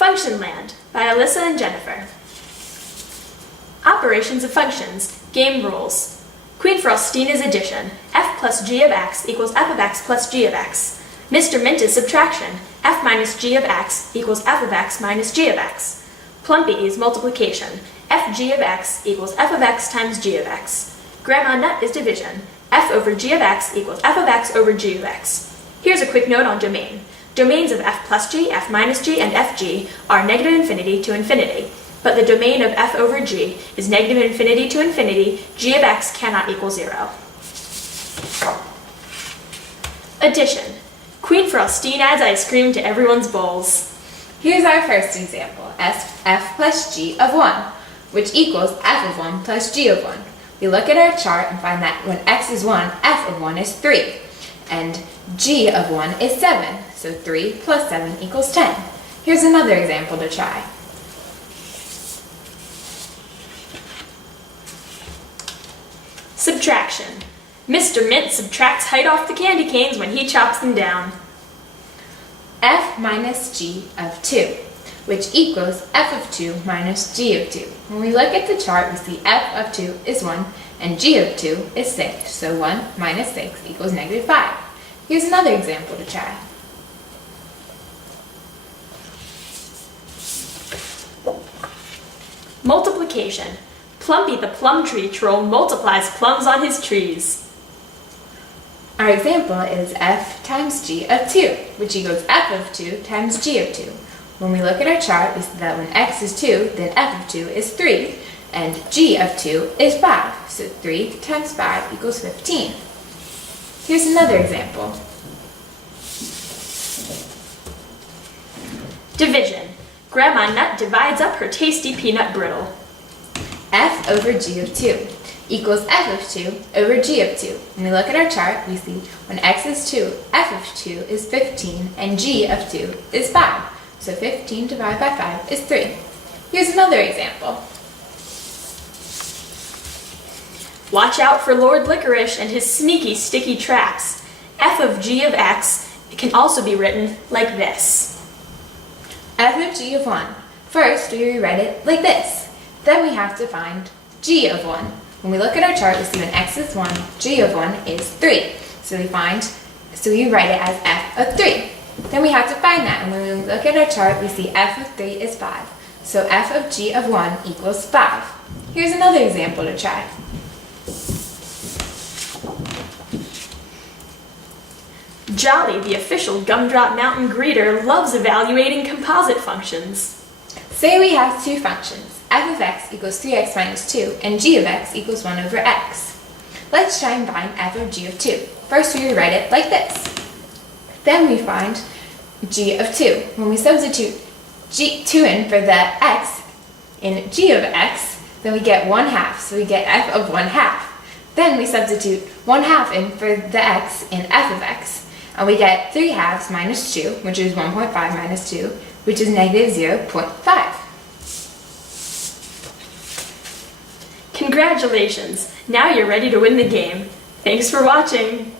Functionland by Alyssa and Jennifer. Operations of functions, game rules. Queen Frostina's addition, f plus g of x equals f of x plus g of x. Mr. Mince's subtraction, f minus g of x equals f of x minus g of x. Plumpy's multiplication, fg of x equals f of x times g of x. Grandma Nut's division, f over g of x equals f of x over g of x. Here's a quick note on domain. Domains of f plus g, f minus g, and fg are negative infinity to infinity, but the domain of f over g is negative infinity to infinity. G of x cannot equal 0. Addition. Queen Frostine adds ice cream to everyone's bowls. Here's our first example, f plus g of 1, which equals f of 1 plus g of 1. We look at our chart and find that when x is 1, f of 1 is 3, and g of 1 is 7, so 3 plus 7 equals 10. Here's another example to try. Subtraction. Mr. Mint subtracts height off the candy canes when he chops them down. F minus g of 2, which equals f of 2 minus g of 2. When we look at the chart, we see f of 2 is 1 and g of 2 is 6, so 1 minus 6 equals negative 5. Here's another example to try. Multiplication. Plumpy the plum tree troll multiplies plums on his trees. Our example is f times g of 2, which equals f of 2 times g of 2. When we look at our chart, we see that when x is 2, then f of 2 is 3, and g of 2 is 5, so 3 times 5 equals 15. Here's another example. Division. Grandma Nut divides up her tasty peanut brittle. F over g of 2 equals f of 2 over g of 2. When we look at our chart, we see when x is 2, f of 2 is 15, and g of 2 is 5. So 15 divided by 5 is 3. Here's another example. Watch out for Lord Licorice and his sneaky, sticky traps. F of g of x can also be written like this. F of g of 1. First, we rewrite it like this. Then we have to find g of 1. When we look at our chart, we see when x is 1, g of 1 is 3. So we write it as f of 3. Then we have to find that, and when we look at our chart, we see f of 3 is 5. So f of g of 1 equals 5. Here's another example to try. Jolly, the official Gumdrop Mountain greeter, loves evaluating composite functions. Say we have two functions, f of x equals 3x minus 2, and g of x equals 1 over x. Let's try and find f of g of 2. First we rewrite it like this. Then we find g of 2. When we substitute 2 in for the x in g of x, then we get 1/2, so we get f of 1/2. Then we substitute 1/2 in for the x in f of x, and we get 3/2 minus 2, which is 1.5 minus 2, which is negative 0.5. Congratulations! Now you're ready to win the game. Thanks for watching!